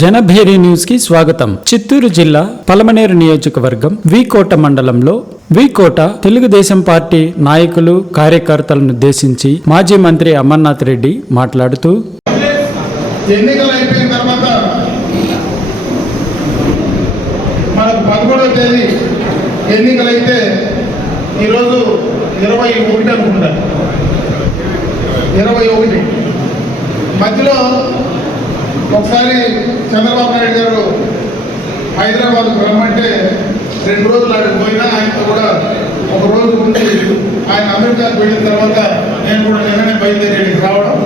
జనభేరి న్యూస్కి స్వాగతం. చిత్తూరు జిల్లా పలమనేరు నియోజకవర్గం వికోట మండలంలో వికోట తెలుగుదేశం పార్టీ నాయకులు కార్యకర్తలను ఉద్దేశించి మాజీ మంత్రి అమర్నాథ్ రెడ్డి మాట్లాడుతూ మనకు తేదీ ఎన్నికలైతే ఈరోజు ఇరవై ఒకటి అనుకుంటా. ఇరవై ఒకటి. మధ్యలో ఒకసారి చంద్రబాబు నాయుడు గారు హైదరాబాద్కు రమ్మంటే రెండు రోజులు అక్కడికి పోయినా ఆయనతో కూడా ఒక రోజు ఉండి ఆయన అమెరికాకు వెళ్ళిన తర్వాత నేను కూడా నిన్ననే బయలుదేరి రావడం.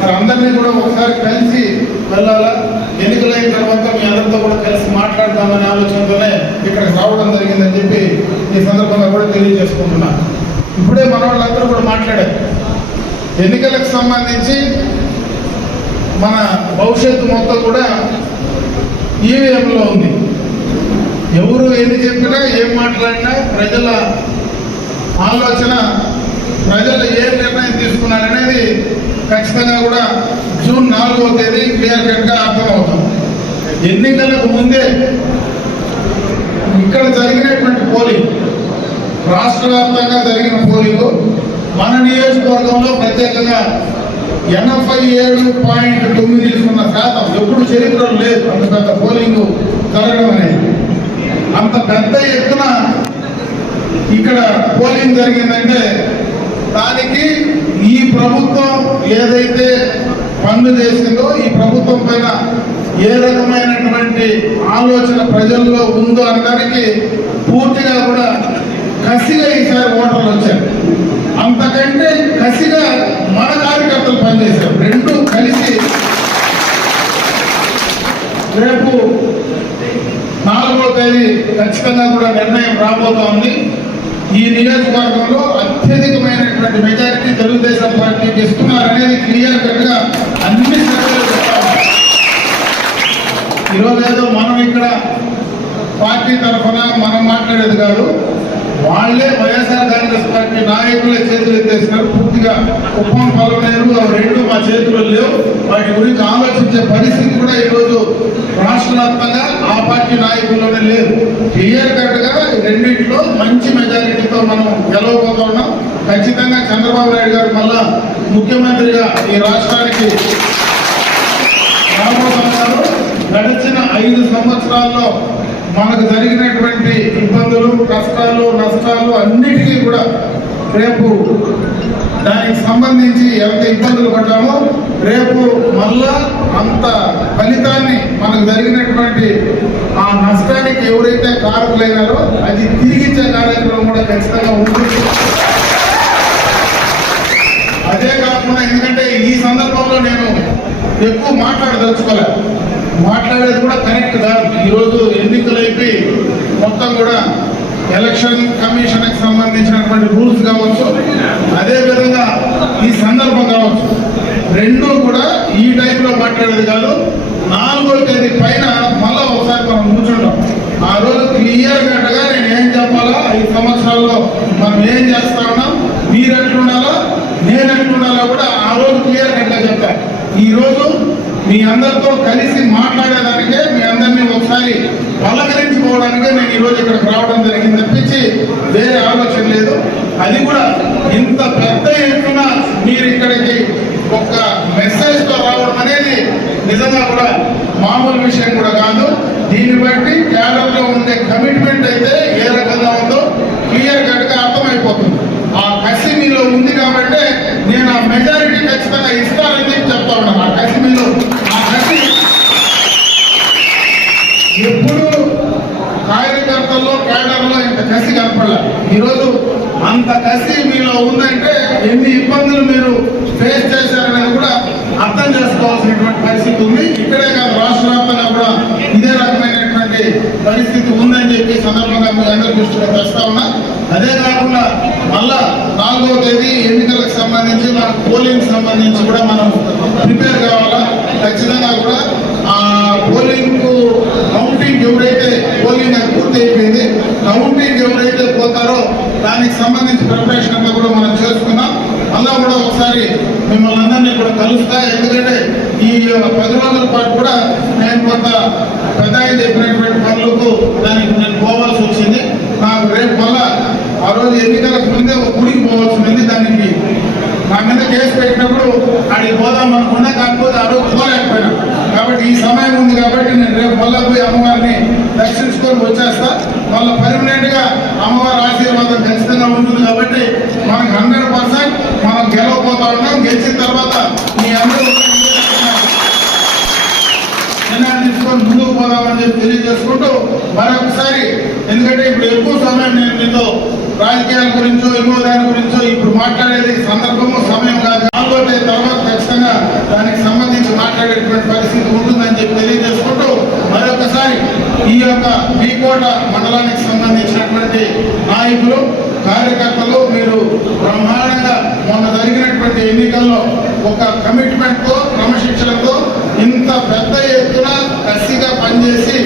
మరి అందరినీ కూడా ఒకసారి కలిసి వెళ్ళాలా? ఎన్నికలైన తర్వాత మీ అందరితో కూడా కలిసి మాట్లాడదామనే ఆలోచనతోనే ఇక్కడికి రావడం జరిగిందని చెప్పి ఈ సందర్భంగా కూడా తెలియజేసుకుంటున్నాను ఇప్పుడే మన వాళ్ళందరూ కూడా మాట్లాడారు. ఎన్నికలకు సంబంధించి మన భవిష్యత్తు మొత్తం కూడా ఈవీఎంలో ఉంది. ఎవరు ఏది చెప్పినా ఏం మాట్లాడినా ప్రజల ఆలోచన ప్రజలు ఏ నిర్ణయం తీసుకున్నారనేది ఖచ్చితంగా కూడా జూన్ నాలుగవ తేదీ క్లియర్ కట్గా అర్థమవుతుంది. ఎన్నికలకు ముందే ఇక్కడ జరిగినటువంటి పోలింగ్ రాష్ట్ర వ్యాప్తంగా జరిగిన పోలింగ్ మన నియోజకవర్గంలో ప్రత్యేకంగా ఎనభై ఏడు పాయింట్ తొమ్మిది సున్నా శాతం ఎప్పుడు చరిత్రలో లేదు. అంత పెద్ద పోలింగ్ జరగడం అనేది. అంత పెద్ద ఎత్తున ఇక్కడ పోలింగ్ జరిగిందంటే దానికి ఈ ప్రభుత్వం ఏదైతే పనులు చేసిందో ఈ ప్రభుత్వం పైన ఏ రకమైనటువంటి ఆలోచన ప్రజల్లో ఉందో అనడానికి పూర్తిగా కూడా కసిగా ఈసారి ఓటర్లు వచ్చారు. అంతకంటే కసిగా మన కార్యకర్తలు పనిచేశారు. రెండు కలిసి రేపు నాలుగో తేదీ ఖచ్చితంగా కూడా నిర్ణయం రాబోతోంది. ఈ నియోజకవర్గంలో అత్యధికమైనటువంటి మెజారిటీ తెలుగుదేశం పార్టీకి ఇస్తున్నారనేది క్లియర్ కట్గా అన్ని ఈరోజు ఏదో మనం ఇక్కడ పార్టీ తరఫున మనం మాట్లాడేది కాదు. వాళ్ళే వైఎస్ఆర్ కాంగ్రెస్ ఎత్తేసినారు పూర్తిగా కుప్పం పలవనేరు రెండు మా చేతుల్లో లేవు. వాటి గురించి ఆలోచించే పరిస్థితి కూడా ఈరోజు రాష్ట్ర వ్యాప్తంగా ఆ పార్టీ నాయకుల్లోనే లేదు. క్లియర్ కట్గా రెండింటిలో మంచి మెజారిటీతో మనం గెలవబోతున్నాం ఖచ్చితంగా చంద్రబాబు నాయుడు గారు మళ్ళా ముఖ్యమంత్రిగా ఈ రాష్ట్రానికి రాబోతున్నారు. గడిచిన ఐదు సంవత్సరాల్లో మనకు జరిగినటువంటి ఇబ్బందులు కష్టాలు నష్టాలు అన్నిటికీ కూడా రేపు దానికి సంబంధించి ఎంత ఇబ్బందులు పడ్డామో రేపు మళ్ళా అంత ఫలితాన్ని మనకు జరిగినటువంటి ఆ నష్టానికి ఎవరైతే కారకులైనారో అది తిరిగిచ్చే కార్యక్రమం కూడా ఖచ్చితంగా ఉంటుంది. అదే కాకుండా ఎందుకంటే ఈ సందర్భంలో నేను ఎక్కువ మాట్లాడదలుచుకోలే. మాట్లాడేది కూడా కరెక్ట్ కాదు. ఈరోజు ఎన్నికలు అయిపోయి మొత్తం కూడా ఎలక్షన్ కమిషన్కి సంబంధించినటువంటి రూల్స్ కావచ్చు అదేవిధంగా ఈ సందర్భం కావచ్చు రెండూ కూడా ఈ టైంలో మాట్లాడేది కాదు నాలుగో తేదీ పైన మళ్ళా ఒకసారి మనం కూర్చుంటాం. ఆ రోజు క్లియర్ కట్గా నేను ఏం చెప్పాలా ఐదు సంవత్సరాల్లో మనం ఏం చేస్తా ఉన్నాం మీరు ఎట్లుండాలా నేను ఎట్లుండాలా కూడా ఆ రోజు క్లియర్ కట్గా చెప్తాను ఈ రోజు మీ అందరితో కలిసి మాట్లాడేదానికే మీ అందరినీ ఒకసారి పలకరించుకోవడానికే నేను ఈ రోజు ఇక్కడికి రావడం వేరే ఆలోచన లేదు. అది కూడా ఇంత పెద్ద ఎత్తున మీరు ఇక్కడికి ఒక మెసేజ్తో రావడం అనేది నిజంగా కూడా మామూలు విషయం కూడా కాదు. దీన్ని బట్టి క్యాడర్ ఉండే కమిట్మెంట్ అయితే ఏ రకంగా ఉందో క్లియర్ కట్గా అర్థమైపోతుంది ఆ కసి మీలో ఉంది కాబట్టి నేను ఆ మెజారిటీ ఖచ్చితంగా ఇస్తానని చెప్పి చెప్తా ఉన్నాను ఆ కసి మీలో ఆ కసి ఎప్పుడు కార్యకర్తల్లో క్యాడర్లో ఇంత కసి కనపడలే ఈరోజు అంత కసి మీలో ఉందంటే ఎన్ని ఇబ్బందులు మీరు ఫేస్ చేశారనేది కూడా అర్థం చేసుకోవాల్సినటువంటి పరిస్థితి ఉంది. ఇక్కడే కాదు రాష్ట్ర వ్యాప్తంగా కూడా ఇదే రకమైనటువంటి పరిస్థితి ఉందని చెప్పి సందర్భంగా మీ అందరి దృష్టిలో తెస్తా ఉన్నా. అదే కాకుండా మళ్ళా నాలుగవ తేదీ ఎన్నికలకు సంబంధించి మన పోలింగ్ సంబంధించి కూడా మనం ప్రిపేర్ కావాలా? ఖచ్చితంగా కూడా ఆ పోలింగ్ కౌంటింగ్ ఎవరైతే పోలింగ్ పూర్తి అయిపోయింది కౌంటింగ్ ఎవరైతే పోతారో దానికి సంబంధించి ప్రిపరేషన్ అంతా కూడా మనం చేసుకున్నాం. అలా కూడా ఒకసారి మిమ్మల్ని అందరినీ కూడా కలుస్తా. ఎందుకంటే ఈ పది రోజుల పాటు కూడా నేను కొంత పెద్ద చెప్పినటువంటి పనులకు దానికి నేను పోవాల్సి వచ్చింది. నాకు రేపు మళ్ళా ఆ రోజు ఎన్నికలకు ముందే ఒక గుడికి పోవాల్సి ఉంది. దానికి నా మీద కేసు పెట్టినప్పుడు అడిగి పోదాం అనుకున్నా కాకపోతే ఆ రోజు పోలేకపోయినా. కాబట్టి ఈ సమయం ఉంది కాబట్టి నేను రేపు మళ్ళా పోయి అమ్మవారిని దర్శించుకొని వచ్చేస్తా. మళ్ళీ పర్మనెంట్గా అమ్మవారి ఆశీర్వాదం ఖచ్చితంగా ఉంటుంది కాబట్టి మనకు హండ్రెడ్ పర్సెంట్ మనం గెలవబోతా ఉన్నాం గెలిచిన తర్వాత మీ అందరూ నిర్ణయం తీసుకొని ముందుకు పోదామని చెప్పి తెలియజేసుకుంటూ మరొకసారి ఎందుకంటే ఇప్పుడు ఎక్కువ సమయం నేను మీతో రాజకీయాల గురించో ఇంకో దాని గురించో ఇప్పుడు మాట్లాడేది సందర్భము సమయం కాదు. కాబట్టి తర్వాత ఖచ్చితంగా దానికి సంబంధించి మాట్లాడేటువంటి పరిస్థితి ఉంటుందని చెప్పి యొక్క మీకోట మండలానికి సంబంధించినటువంటి నాయకులు కార్యకర్తలు మీరు బ్రహ్మాండంగా మొన్న జరిగినటువంటి ఎన్నికల్లో ఒక కమిట్మెంట్తో క్రమశిక్షణతో ఇంత పెద్ద ఎత్తున కసిగా పనిచేసి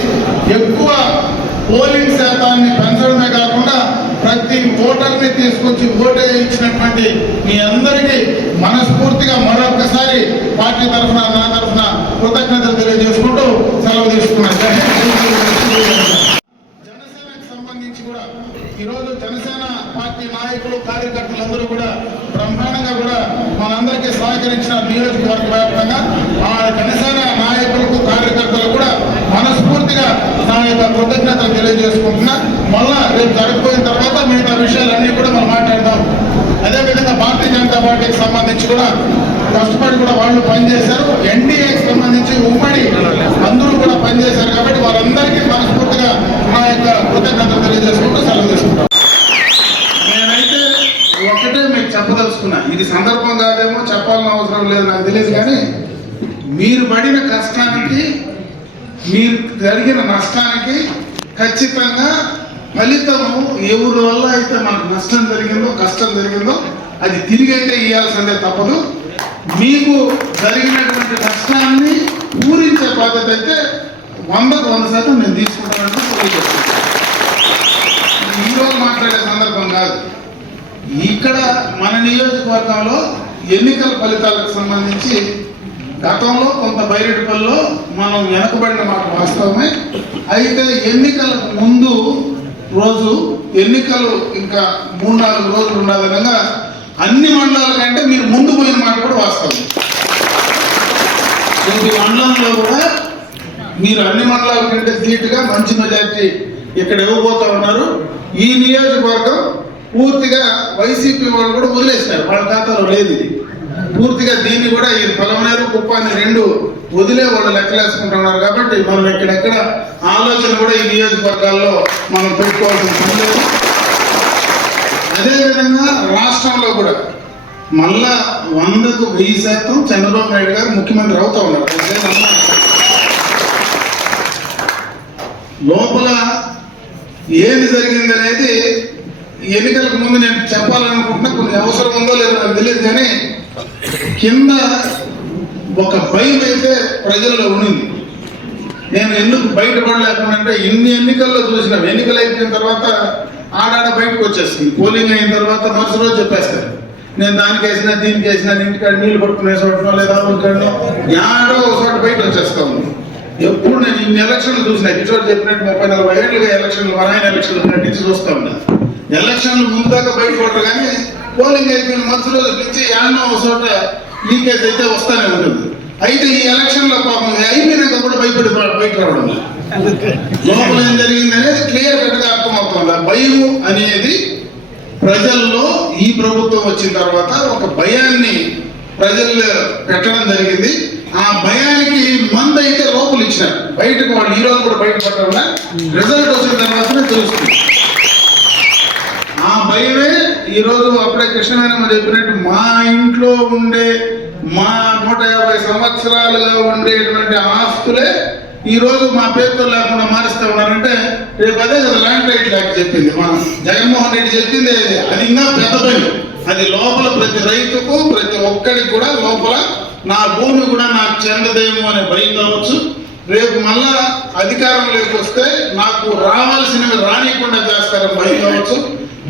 ఎక్కువ పోలింగ్ శాతాన్ని పెంచడమే కాకుండా ప్రతి ఓటర్ని తీసుకొచ్చి ఓటే ఇచ్చినటువంటి మీ అందరికీ మనసు మరొకసారి పార్టీ తరఫున నా తరఫున కృతజ్ఞతలు తెలియజేసుకుంటూ సెలవు తీసుకున్నాను జై హింద్, జై హింద్. జనసేనకు సంబంధించి కూడా ఈరోజు జనసేన పార్టీ నాయకులు కార్యకర్తలందరూ కూడా బ్రహ్మాండంగా కూడా మనందరికీ సహకరించిన నియోజకవర్గ వ్యాప్తంగా ఆ జనసేన నాయకులకు కార్యకర్తలకు కూడా మనస్ఫూర్తిగా నా యొక్క కృతజ్ఞతలు తెలియజేసుకుంటున్నా మళ్ళా రేపు జరిగిపోయిన తర్వాత మిగతా విషయాలన్నీ కూడా మనం మాట్లాడదాం అదేవిధంగా భారతీయ జనతా పార్టీకి సంబంధించి కూడా కష్టపడి కూడా వాళ్ళు పనిచేశారు. ఎన్డీఏకి సంబంధించి ఉమ్మడి అందరూ కూడా పనిచేశారు కాబట్టి వారందరికీ మనస్ఫూర్తిగా నా యొక్క కృతజ్ఞతలు తెలియజేసుకుంటూ సెలవు తీసుకుంటాం. నేనైతే ఒకటే మీకు చెప్పదలుచుకున్నా. ఇది సందర్భం కాదేమో చెప్పాలని అవసరం లేదు నాకు తెలియదు కానీ మీరు పడిన కష్టానికి మీరు జరిగిన నష్టానికి ఖచ్చితంగా ఫలితము ఎవరి వల్ల అయితే మనకు నష్టం జరిగిందో కష్టం జరిగిందో అది తిరిగి అయితే ఇవ్వాల్సిందే తప్పదు. మీకు జరిగినటువంటి నష్టాన్ని పూరించే బాధ్యత అయితే వందకు వంద శాతం నేను తీసుకుంటానని తెలియజేస్తాను ఈ రోజు మాట్లాడే సందర్భం కాదు. ఇక్కడ మన నియోజకవర్గంలో ఎన్నికల ఫలితాలకు సంబంధించి గతంలో కొంత బైరెడ్డిపల్లిలో మనం వెనకబడిన మాట వాస్తవమే. అయితే ఎన్నికలకు ముందు రోజు ఎన్నికలు ఇంకా మూడు నాలుగు రోజులు ఉండాలనగా అన్ని మండలాల కంటే మీరు ముందు పోయిన మాట కూడా వాస్తవం. ప్రతి మండలంలో కూడా మీరు అన్ని మండలాల కంటే ధీటుగా మంచి మెజార్టీ ఇక్కడ ఇవ్వబోతా ఉన్నారు. ఈ నియోజకవర్గం పూర్తిగా వైసీపీ వాళ్ళు కూడా వదిలేశారు. వాళ్ళ ఖాతాలో లేదు ఇది. పూర్తిగా దీన్ని కూడా ఈ పొలమనేరు కుప్పాన్ని రెండు వదిలే వాళ్ళు లెక్కలేసుకుంటున్నారు కాబట్టి మనం ఎక్కడెక్కడ ఆలోచన కూడా ఈ నియోజకవర్గాల్లో మనం పెట్టుకోవాల్సిన పని లేదు. అదేవిధంగా రాష్ట్రంలో కూడా మళ్ళా వందకు వెయ్యి శాతం చంద్రబాబు నాయుడు గారు ముఖ్యమంత్రి అవుతా ఉన్నారు. లోపల ఏది జరిగింది అనేది ఎన్నికలకు ముందు నేను చెప్పాలనుకుంటున్నా. కొన్ని అవసరం ఉందో లేదో నాకు తెలియదు కానీ కింద ఒక భయం అయితే ప్రజల్లో ఉండింది నేను ఎందుకు బయటపడలేకుండా అంటే ఇన్ని ఎన్నికల్లో చూసినాం. ఎన్నికలు అయిపోయిన తర్వాత ఆడాడ బయటకు వచ్చేస్తుంది. కూలింగ్ అయిన తర్వాత మరుసటి రోజు చెప్పేస్తారు నేను దానికి వేసినా దీనికి వేసినా ఇంటికాడ నీళ్ళు పట్టుకునే చూడటం లేదా ఊరికాడనో యాడో ఒక చోట బయట వచ్చేస్తా ఉంది. ఎప్పుడు నేను ఇన్ని ఎలక్షన్లు చూసిన కిషోర్ చెప్పినట్టు ముప్పై నలభై ఏళ్ళుగా ఎలక్షన్లు వరాయన ఎలక్షన్లు ఉన్నట్టు చూస్తా ఉన్నా. ఎలక్షన్లు ముందాక బయట పడరు కానీ పోలింగ్ అయిపోయిన మధ్య రోజు నుంచి యాడో ఒక చోట లీకేజ్ అయితే వస్తానే ఉంటుంది. అయితే ఈ ఎలక్షన్లో పాపం అయిపోయినాక కూడా భయపడి బయట రావడం లేదు. లోపల ఏం జరిగింది అనేది క్లియర్ కట్గా అర్థమవుతుంది? ఆ అనేది ప్రజల్లో ఈ ప్రభుత్వం వచ్చిన తర్వాత ఒక భయాన్ని ప్రజల్లో పెట్టడం జరిగింది. ఆ భయానికి మంద అయితే లోపలు ఇచ్చినారు. బయటకు వాళ్ళు ఈ రోజు కూడా బయట రిజల్ట్ వచ్చిన తర్వాతనే తెలుస్తుంది. ఆ భయమే ఈరోజు అప్పుడే కృష్ణవేణమ్మ చెప్పినట్టు మా ఇంట్లో ఉండే మా నూట యాభై సంవత్సరాలుగా ఉండేటువంటి ఆస్తులే ఈ రోజు మా పేరుతో లేకుండా మారుస్తా ఉన్నారంటే రేపు అదే కదా ల్యాండ్ రైట్ యాక్ట్ చెప్పింది. మనం జగన్మోహన్ రెడ్డి చెప్పింది అది. అది ఇంకా పెద్ద పని. అది లోపల ప్రతి రైతుకు ప్రతి ఒక్కడికి కూడా లోపల నా భూమి కూడా నాకు చెందదేమో అనే భయం కావచ్చు. రేపు మళ్ళా అధికారంలోకి వస్తే నాకు రావాల్సినవి రానికుండా చేస్తారని భయం కావచ్చు.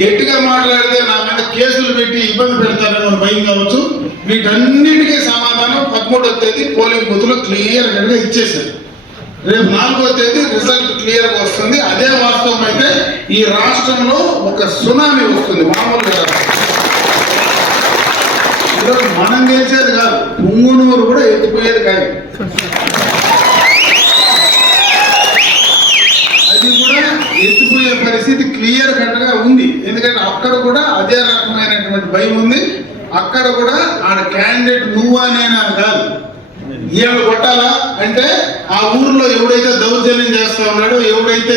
గట్టిగా మాట్లాడితే నా మీద కేసులు పెట్టి ఇబ్బంది పెడతారని భయం కావచ్చు. వీటన్నిటికీ సమాధానం పదమూడవ తేదీ పోలింగ్ బూత్ క్లియర్గా ఇచ్చేసారు రేపు నాలుగో తేదీ రిజల్ట్ క్లియర్గా వస్తుంది. అదే వాస్తవం అయితే ఈ రాష్ట్రంలో ఒక సునామీ వస్తుంది. మామూలుగా ఈరోజు మనం గెలిచేది కాదు పుంగునూరు కూడా ఎత్తిపోయేది కాదు అది కూడా ఎత్తిపోయే పరిస్థితి క్లియర్ కట్గా ఉంది. ఎందుకంటే అక్కడ కూడా అదే రకమైనటువంటి భయం ఉంది. అక్కడ కూడా ఆడ క్యాండిడేట్ నువ్వా నేనా కాదు. ఈయన కొట్టాలా? అంటే ఆ ఊర్లో ఎవడైతే దౌర్జన్యం చేస్తా ఉన్నాడో ఎవడైతే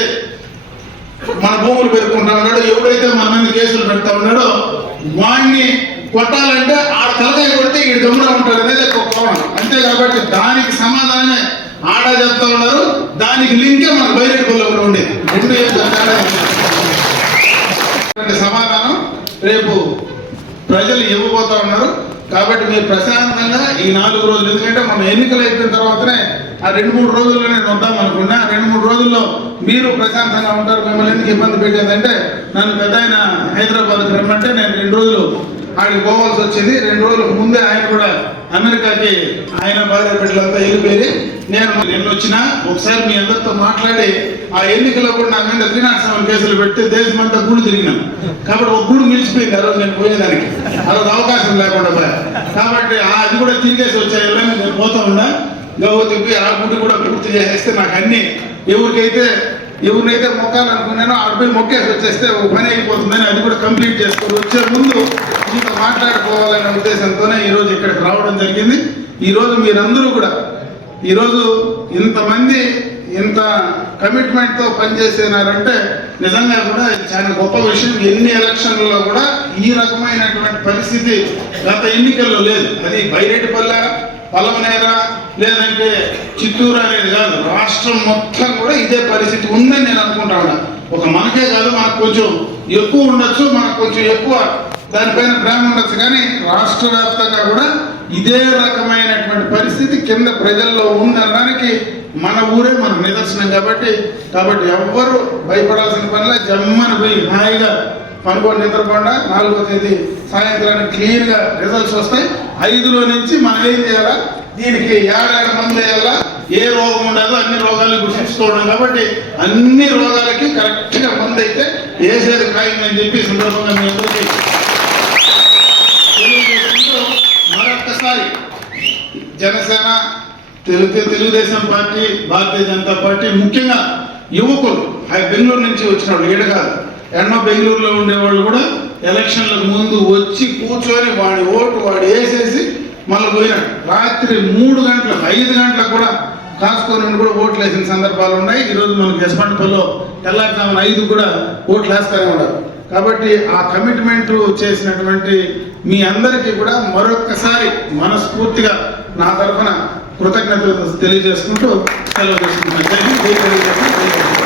మన భూములు పెట్టుకుంటా ఉన్నాడో ఎవడైతే మన మీద కేసులు పెడతా ఉన్నాడో వాడిని కొట్టాలంటే ఆ తలకాయ కొడితే ఈ గమ్మున ఉంటాడు అనేది ఒక కోణం అంతే కాబట్టి దానికి సమాధానమే. ఆడ చెప్తా ఉన్నారు దానికి లింకే మన బయటకు కూడా ఉండేది. ఏం సమాధానం. రేపు ప్రజలు ఇవ్వబోతా ఉన్నారు. కాబట్టి మీరు ప్రశాంతంగా ఈ నాలుగు రోజులు. ఎందుకంటే మన ఎన్నికలు అయిపోయిన తర్వాతనే ఆ రెండు మూడు రోజుల్లో నేను వద్దాం అనుకున్నా. రెండు మూడు రోజుల్లో మీరు ప్రశాంతంగా ఉంటారు. మిమ్మల్ని ఎందుకు ఇబ్బంది పెట్టేదంటే నన్ను పెద్ద ఆయన హైదరాబాద్కి రమ్మంటే నేను రెండు రోజులు ఆడికి పోవాల్సి వచ్చింది. రెండు రోజులకు ముందే ఆయన కూడా అమెరికాకి ఆయన భార్య బిడ్డలంతా వెళ్ళిపోయి నేను నిన్న వచ్చిన ఒకసారి మీ అందరితో మాట్లాడి ఆ ఎన్నికల్లో కూడా నా మీద త్రీ నాట్ సెవెన్ కేసులు పెడితే దేశమంతా గుడి తిరిగినాం. కాబట్టి ఒక గుడి మిలిచిపోయింది ఆ రోజు నేను పోయేదానికి. ఆ రోజు అవకాశం లేకుండా పోయా. కాబట్టి ఆ అది కూడా తిరిగేసి వచ్చాయి నేను పోతా ఉన్నా గౌతికి ఆ గుడి కూడా పూర్తి చేసేస్తే నాకు అన్ని ఎవరికైతే ఎవరినైతే మొక్కాలనుకున్నానో ఆడపై మొక్కేసి వచ్చేస్తే ఒక పని అయిపోతుందని అది కూడా కంప్లీట్ చేసుకొని వచ్చే ముందు మీతో మాట్లాడుకోవాలనే ఉద్దేశంతోనే ఈరోజు ఇక్కడికి రావడం జరిగింది. ఈరోజు మీరందరూ కూడా ఈరోజు ఇంతమంది ఇంత కమిట్మెంట్తో పనిచేసినారంటే నిజంగా కూడా చాలా గొప్ప విషయం. ఎన్ని ఎలక్షన్లలో కూడా ఈ రకమైనటువంటి పరిస్థితి గత ఎన్నికల్లో లేదు. అది బైరెడ్డిపల్లె పలమనేర లేదంటే చిత్తూరు అనేది కాదు రాష్ట్రం మొత్తం కూడా ఇదే పరిస్థితి ఉందని నేను అనుకుంటా ఉన్నా. ఒక మనకే కాదు మనకు కొంచెం ఎక్కువ ఉండొచ్చు మనకు కొంచెం ఎక్కువ దానిపైన ప్రేమ ఉండొచ్చు. కానీ రాష్ట్ర వ్యాప్తంగా కూడా ఇదే రకమైనటువంటి పరిస్థితి కింద ప్రజల్లో ఉందనడానికి మన ఊరే మన నిదర్శనం కాబట్టి కాబట్టి ఎవ్వరు భయపడాల్సిన పనిలా జమ్మని పోయి హాయిగా పనుకొని నిద్రపోండా. నాలుగో తేదీ సాయంత్రానికి క్లియర్గా రిజల్ట్స్ వస్తాయి. ఐదులో నుంచి మనం ఏం చేయాలా? దీనికి ఏడాది మంది వేయాలా ఏ రోగం ఉండదు అన్ని రోగాలు గుర్తించుకోవడం కాబట్టి అన్ని రోగాలకి కరెక్ట్గా మంది అయితే వేసేది ఖాయం అని చెప్పి సందర్భంగా మీ అందరికీ మరొక్కసారి జనసేన తెలుగు తెలుగుదేశం పార్టీ భారతీయ జనతా పార్టీ ముఖ్యంగా యువకులు బెంగళూరు నుంచి వచ్చిన వాళ్ళు ఈడ కాదు ఎన్నో బెంగళూరులో ఉండేవాళ్ళు కూడా ఎలక్షన్లకు ముందు వచ్చి కూర్చొని వాడి ఓటు వాడు వేసేసి మళ్ళీ పోయినాడు రాత్రి మూడు గంటలకు ఐదు గంటలకు కూడా కాసుకొని కూడా ఓట్లు వేసిన సందర్భాలు ఉన్నాయి. ఈరోజు మనకు యశ్వంతపల్లిలో తెల్లారుజామున ఐదు కూడా ఓట్లు వేస్తూనే ఉన్నారు. కాబట్టి ఆ కమిట్మెంట్ చేసినటువంటి మీ అందరికీ కూడా మరొక్కసారి మనస్ఫూర్తిగా నా తరఫున కృతజ్ఞతలు తెలియజేసుకుంటూ సెలవు చేసుకుంటున్నాను.